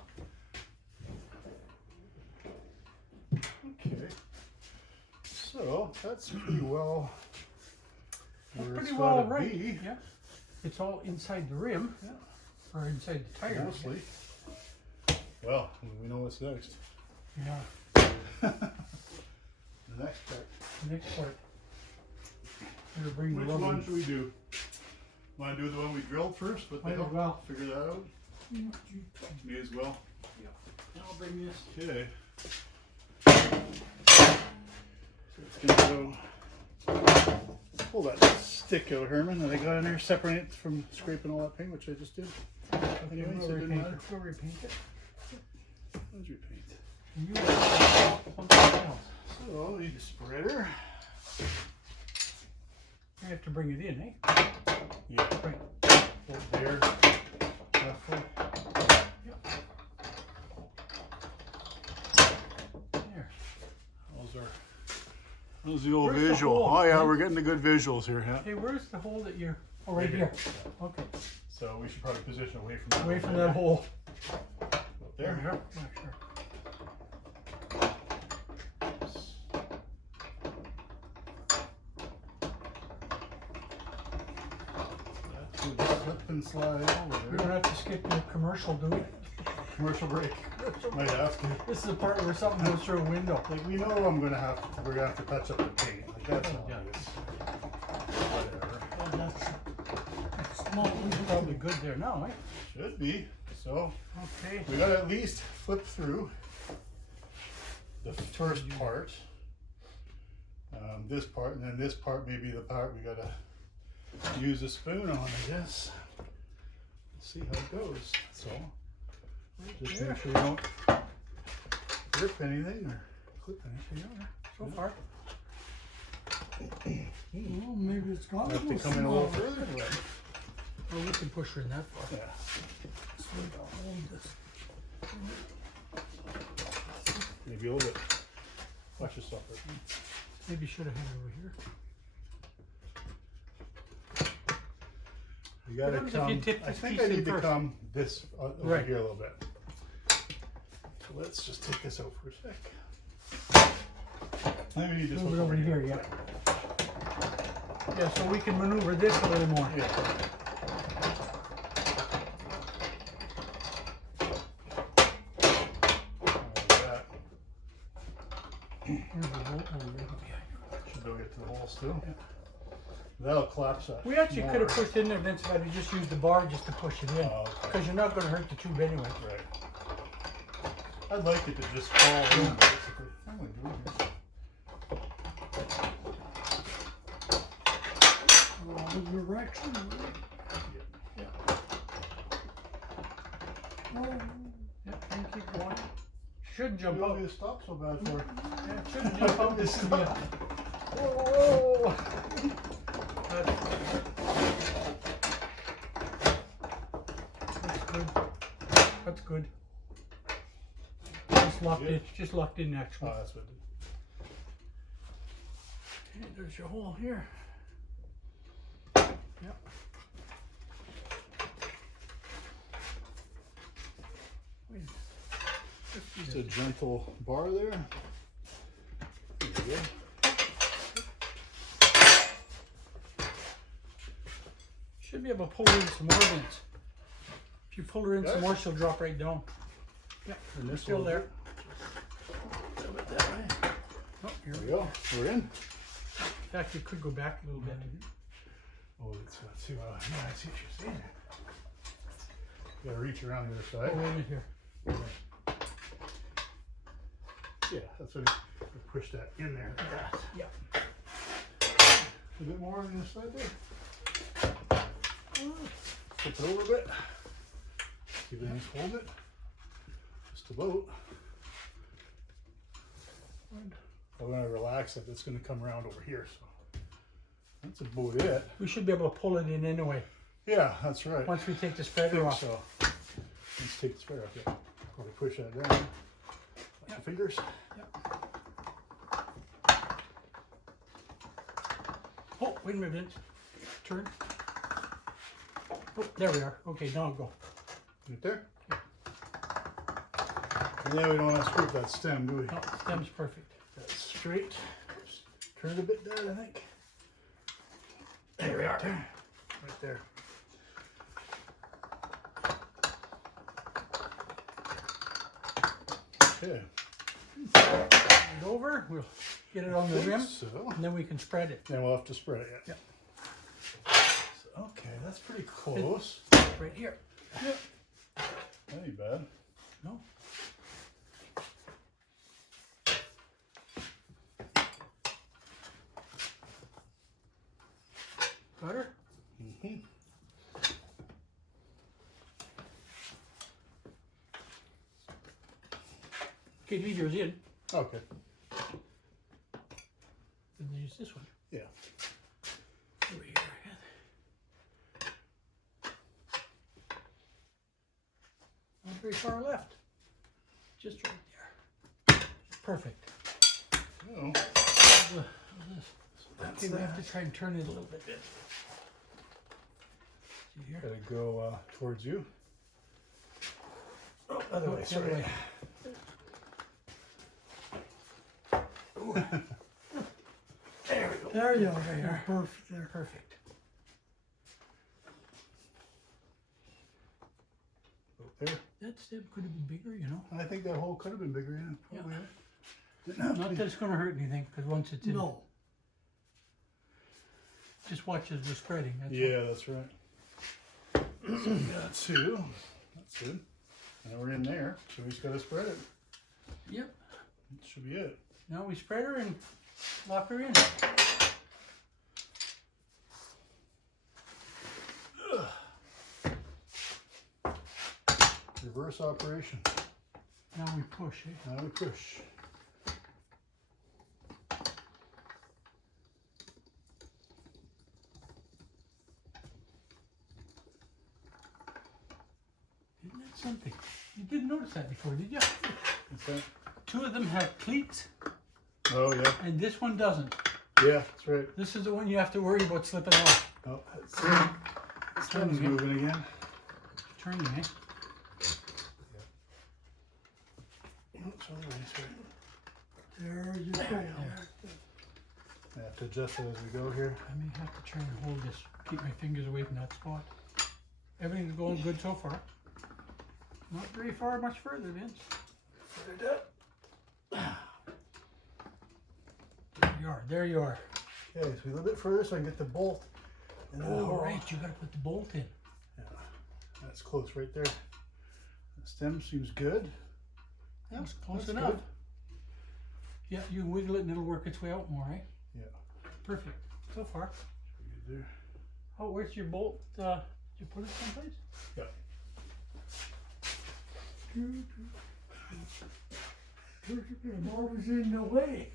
Okay. So that's pretty well. That's where pretty it's well gotta right. be, Yeah. It's all inside the rim, or inside the tire. mostly. Well, we know what's next. Yeah. The next part. The next part. We're bring Which the rubber. one should we do? Want to do the one we drilled first? What the Might as hell? well. Figure that out. May as well. I'll bring this. Okay. So it's gonna go. Pull that stick out, Herman, that I got in there. Separate it from scraping all that paint, which I just did. Anyway, so it didn't matter. Go repaint it. How's your paint? And you something else. So, need a spreader. You have to bring it in, eh? Yeah. Right. Right there. Roughly. Yep. There. Those the old Where's the visual. hole? Oh yeah, we're getting the good visuals here. Yeah. Hey, where's the hole that you're? Oh, right Right here. here. Okay. So we should probably position away from that. Away from that hole. Up there. Yeah, sure. That would slip and slide over We there. don't have to skip the commercial, do we? Commercial break. Might have to. This is the part where something goes through a window. Like we know we're gonna have to touch up the paint. Like that's Yeah. obvious. Whatever. That's probably good there now, eh? Should be. So Okay. we gotta at least flip through the first part. This part, and then this part may be the part we gotta use a spoon on, I guess. Let's see how it goes. So just make sure we don't rip anything or clip anything. Yeah, so far. Well, maybe it's gone. Have to come in a little further. Oh, we can push her in that far. Yeah. So we gotta hold this. Maybe a little bit. Watch yourself. Rick. Maybe should have had it over here. You gotta happens if come. you tip I this think piece I in need to first? come this over Right. here a little bit. So let's just take this out for a sec. Maybe we need this Move one it over here, yeah. Yeah, so we can maneuver this a little more. Yeah. Like that. Here's the bolt over there. Should go get to the holes too. That'll collapse that. We actually could have more. pushed in there, then somebody just used the bar just to push it in. Oh, okay. Because you're not going to hurt the tube anyway. Right. I'd like it to just fall in, basically. I'm gonna do it here. The direction. Oh, Yep, and keep going. Shouldn't jump You want out. me to stop so bad for? Yeah, it shouldn't jump out. This is Stop. Whoa! That's good. That's good. Just locked in. Just locked in actually. Oh, that's what. Okay, there's your hole here. Yep. Wait. Just a gentle bar there. There you go. Should be able to pull her in some more vents. If you pull her in Yeah. some more, she'll drop right down. Yeah, And this still one- there. Move it that way. Oh, here There we we go. go. We're in. In fact, you could go back a little bit. Oh, let's see. Yeah, I see what you're saying. You gotta reach around the other Oh, side. wait a minute here. Yeah, that's what. Push that in there. Like that. Yeah. A bit more on this side there. Flip it over a bit. See if it hold it. Just about. I'm gonna relax it. It's gonna come around over here. So that's about it. We should be able to pull it in anyway, Yeah, that's right. once we take the I spreader think off. so. Let's take the spreader off. Yeah. Probably push that down. Watch your fingers. Oh, wait a minute. Turn. Oh, there we are. Okay, now go. Right there. And then we don't want to screw up that stem, do we? No, stem's perfect. That's straight. Oops. Turn it a bit, Dad, I think. There we are. Right there. Okay. It over. We'll get it on the rim, So and then we can spread it. then we'll have to spread it. Yep. So, okay, that's pretty close. Right here. Yep. That ain't bad. No. Got her? Mm-hmm. Okay, leave yours in. Okay. And then use this one. Yeah. Over here. Not very far left. Just right there. Perfect. Oh, Okay, we have to try and turn it a little bit. See here? gotta go towards you. Oh, other way. The other Sorry. way. There we go. There you are. There you are. Perfect there. Perfect. There. That stem could have been bigger, you know. I think that hole could have been bigger. Yeah. Probably. Yeah. Didn't have to Not be. that it's going to hurt anything, because once it's in, No. just watch as we're spreading. That's Yeah, that's right. So we got two. That's good. And then we're in there, so we just gotta spread it. all. Yep. That should be it. Now we spread her and lock her in. Reverse operation. Now we push, eh? Now we push. Isn't that something? You didn't notice that before, did you? What's that? Two of them have cleats, Oh yeah. and this one doesn't. Yeah, that's right. This is the one you have to worry about slipping off. Oh, that's it. This one's Turning, eh? moving again. Turning, eh? Oops, other way, sorry. There you go. I have to adjust it as we go here. I may have to try and hold this, keep my fingers away from that spot. Everything's going good so far. Not very far, much further, Vince. There you are, there you are. Okay, so a little bit further so I can get the bolt. And then the Oh, hole. right, you gotta put the bolt in. Yeah, that's close right there. The stem seems good. Yeah, That's close that's enough. good. Yeah, you can wiggle it and it'll work its way out more, right? Yeah, Perfect, so far. pretty good there. Oh, where's your bolt? Did you put it someplace? Yeah. I'm always in the way.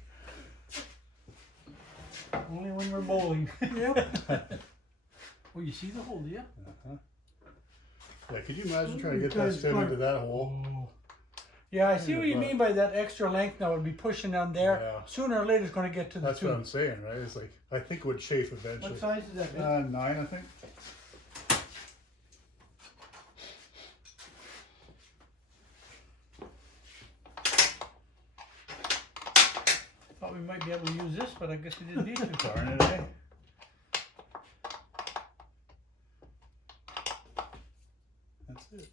Only when we're bowling. Yep. Oh, you see the hole, do you? Uh-huh. Yeah, could you imagine trying to get You that guys stem got- into that hole? Oh. Yeah, I see what you But- mean by that extra length now would be pushing down there. Yeah. Sooner or later it's going to get to the That's what tube. I'm saying, right? It's like, I think it would chafe eventually. What size is that? Vince? 9, I think. Thought we might be able to use this, but I guess we didn't need to. Darn it, eh? That's it.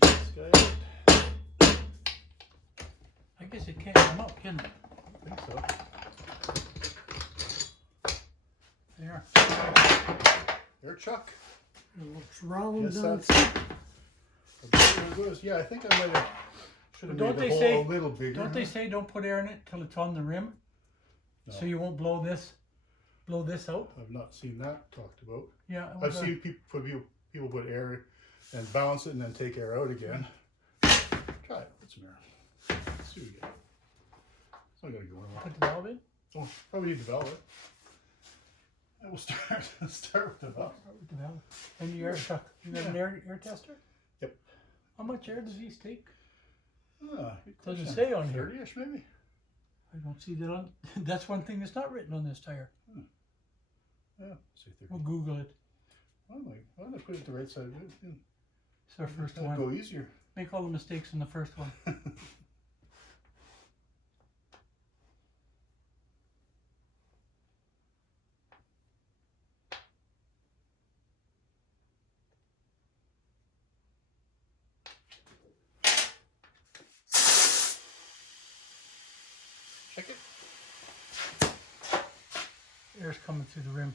This guy out. I guess it can't come up, can it? I think so. There. There, Chuck. It looks round Yes, and that's there it goes. Yeah, I think I might have should have Don't made the they hole say- a little bigger. Don't they say don't put air in it till it's on the rim? So No. you won't blow this out? I've not seen that talked about. Yeah. it I've was a- seen people put air and balance it and then take air out again. Try it. Put some air. Let's see what we get. It's not gonna go anywhere. Put the valve in? Oh, probably need to valve it. I will start with the valve. Start with the valve. And the air chuck. You got an air tester? Yep. How much air does these take? Ah, good Doesn't question. say on here. 30-ish maybe. I don't see that on. That's one thing that's not written on this tire. Yeah, say 30. We'll Google it. Why don't I put it the right side? It's our first That'd one. go easier. Make all the mistakes in the first one. Check it. Air's coming through the rim.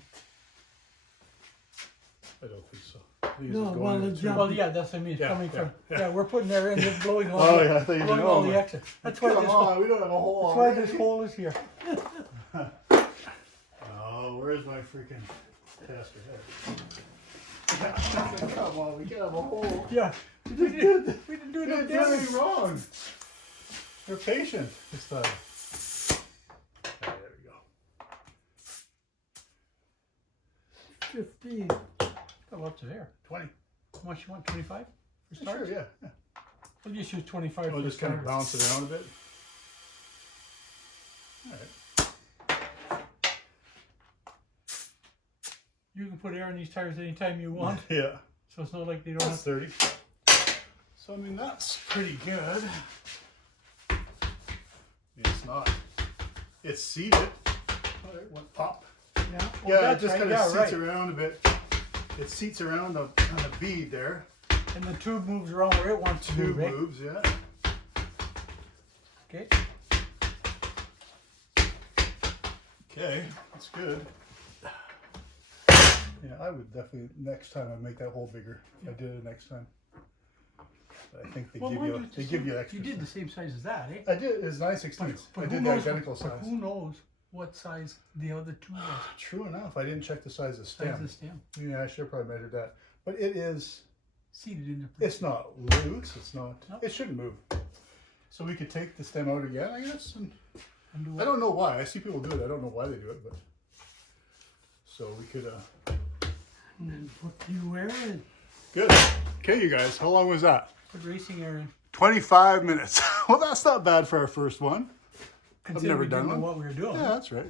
I don't think so. I think it's No, just going well, in it's too. jump- Well, yeah, that's what I mean. It's Yeah, coming yeah, from. yeah. Yeah, we're putting air in, just blowing all. Oh, the, yeah, I thought you blowing know, all the man. extra. That's why Come this. on, we don't have a hole That's why already. this hole is here. Oh, where's my freaking taster head? Come on, we can't have a hole. Yeah. We didn't do We no didn't do damage. anything wrong. We're patient this time. Ah, there we go. 15. Got lots of air. 20. How much you want? 25? For Sure, start? yeah. We'll just use 25 We'll for just kind of starter. bounce it around a bit. All right. You can put air in these tires anytime you want, Yeah. so it's not like they don't That's have 30. So, I mean, that's pretty good. It's not. It's seated. Oh, it went pop. Yeah, Yeah, it that's just right. kind of Yeah, seats right. around a bit. It seats around on the bead there. And the tube moves around where it wants to Two move, eh? moves, yeah. Okay. Okay, that's good. Yeah, I would definitely, next time I'd make that hole bigger. If I did it next time. But I think they Well, give mine you, was they the give same- you extra. You did the same size as that, eh? I did, it's 9/16. I who did the knows- identical but size. who knows what size the other tube was? True enough, I didn't check the size of the Size of stem. the stem. Yeah, I should have probably measured that. But it is, Seated in there. it's not loose, it's not, No. it shouldn't move. So we could take the stem out again, I guess. And And do I what? don't know why, I see people do it, I don't know why they do it, but. So we could, And then put the air in. good. Okay, you guys, how long was that? Put racing air in. 25 minutes. Well, that's not bad for our first one. Considering never we done didn't know one. what we were doing. Yeah, that's right.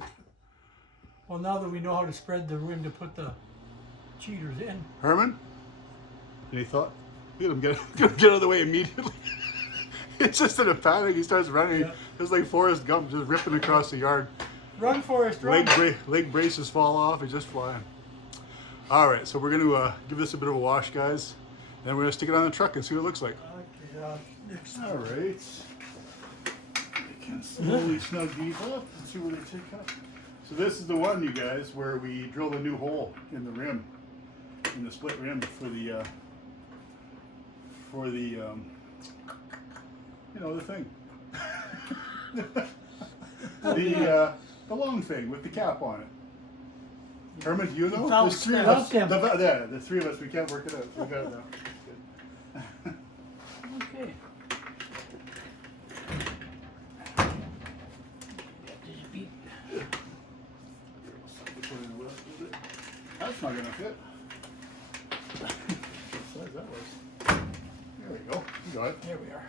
Well, now that we know how to spread the rim to put the cheaters in. Herman, any thought? Look at him get out of the way immediately. It's just in a panic. He starts running. Yeah. It's like Forrest Gump just ripping across the yard. Run, Forrest, run. Leg braces fall off. He's just flying. All right, so we're going to give this a bit of a wash, guys. Then we're going to stick it on the truck and see what it looks like. Okay, next. All right. I can slowly snug these up and see where they take up. So this is the one, you guys, where we drilled a new hole in the rim, in the split rim for the you know, the thing. The long thing with the cap on it. Herman, do you know? Valve There's three of stem. us. Valve stem. Yeah, the three of us. We can't work it out. We got it now. Good. Okay. That's not gonna fit. What size that was. There we go. You got it. There we are.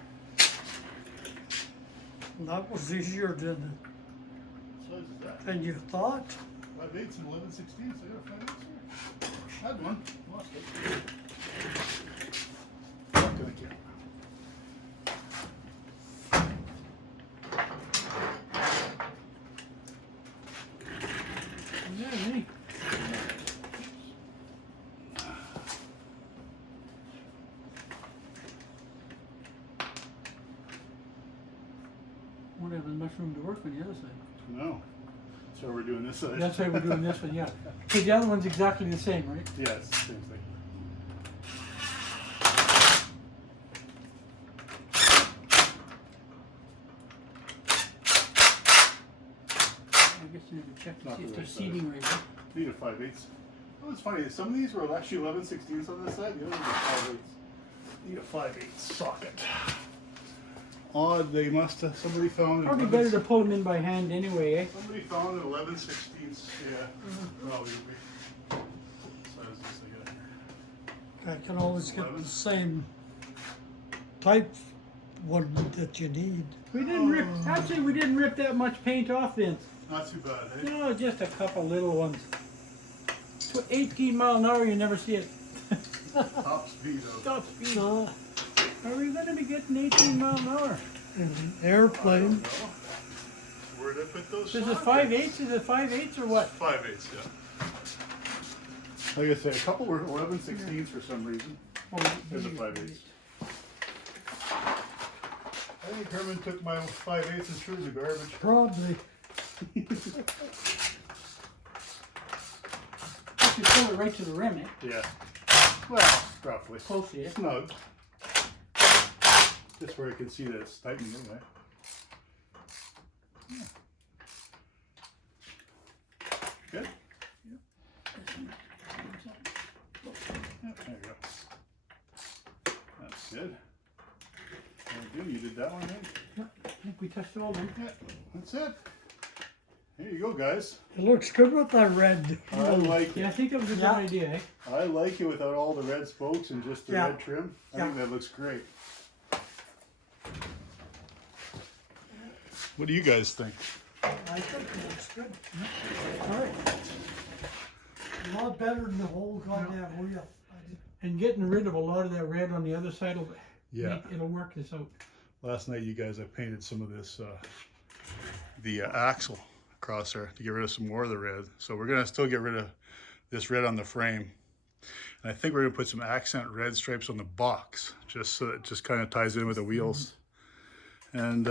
That was easier than, What size is that? than you thought. 5/8 and 11/16. So I got a 5/8 here. Had one. Lost it. Not gonna count. Yeah, me. Won't have as much room to work on the other side. No. So we're doing this side. That's why we're doing this one, yeah. Because the other one's exactly the same, right? Yeah, it's the same thing. I guess you need to check to Not see the if right they're size. seating right. Huh? Need a 5/8. Oh, it's funny. Some of these were actually 11/16 on this side. The others were 5/8. Need a 5/8 socket. Odd. They must have. Somebody found. an Probably 11 better to pull them in by hand anyway, eh? Somebody found an 11/16. Yeah. Probably would be. What size is this I got here? I can always get 11. the same type one that you need. We didn't rip, actually we didn't rip that much paint off, Vince. Not too bad, eh? No, just a couple little ones. Put 18 mile an hour, you never see it. Top speed of Top speed. Uh, Are we going to be getting 18 mile an hour? an airplane. Where'd I put those? Is it sockets? 5/8? Is it 5/8 or what? 5/8, yeah. Like I said, a couple were 11/16 for some reason. Oh, There's a 5/8. I think Herman took my 5/8 and threw it in the garbage. Probably. You fill it right to the rim, eh? Yeah. Well, roughly. Close, yeah. Snug. Just where you can see that it's tightening anyway. Yeah. Good? Yep. There you go. That's good. Very good. You did that one, right? I think we touched all of them. Yeah, that's it. There you go, guys. It looks good with that red. I like Yeah, I it. think it was a good Yeah. idea, eh? I like it without all the red spokes and just the Yeah. red trim. I think that looks great. What do you guys think? I think it looks good. All right. A lot better than the whole goddamn wheel. And getting rid of a lot of that red on the other side will Yeah. it'll work this out. Last night, you guys, I painted some of this, the axle across there to get rid of some more of the red. So we're gonna still get rid of this red on the frame. And I think we're gonna put some accent red stripes on the box, just so it just kind of ties in with the wheels. And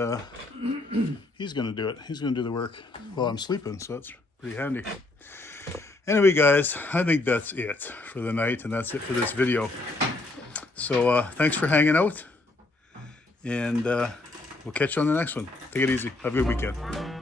he's gonna do it. He's gonna do the work while I'm sleeping, so that's pretty handy. Anyway, guys, I think that's it for the night, and that's it for this video. So thanks for hanging out, and we'll catch you on the next one. Take it easy. Have a good weekend.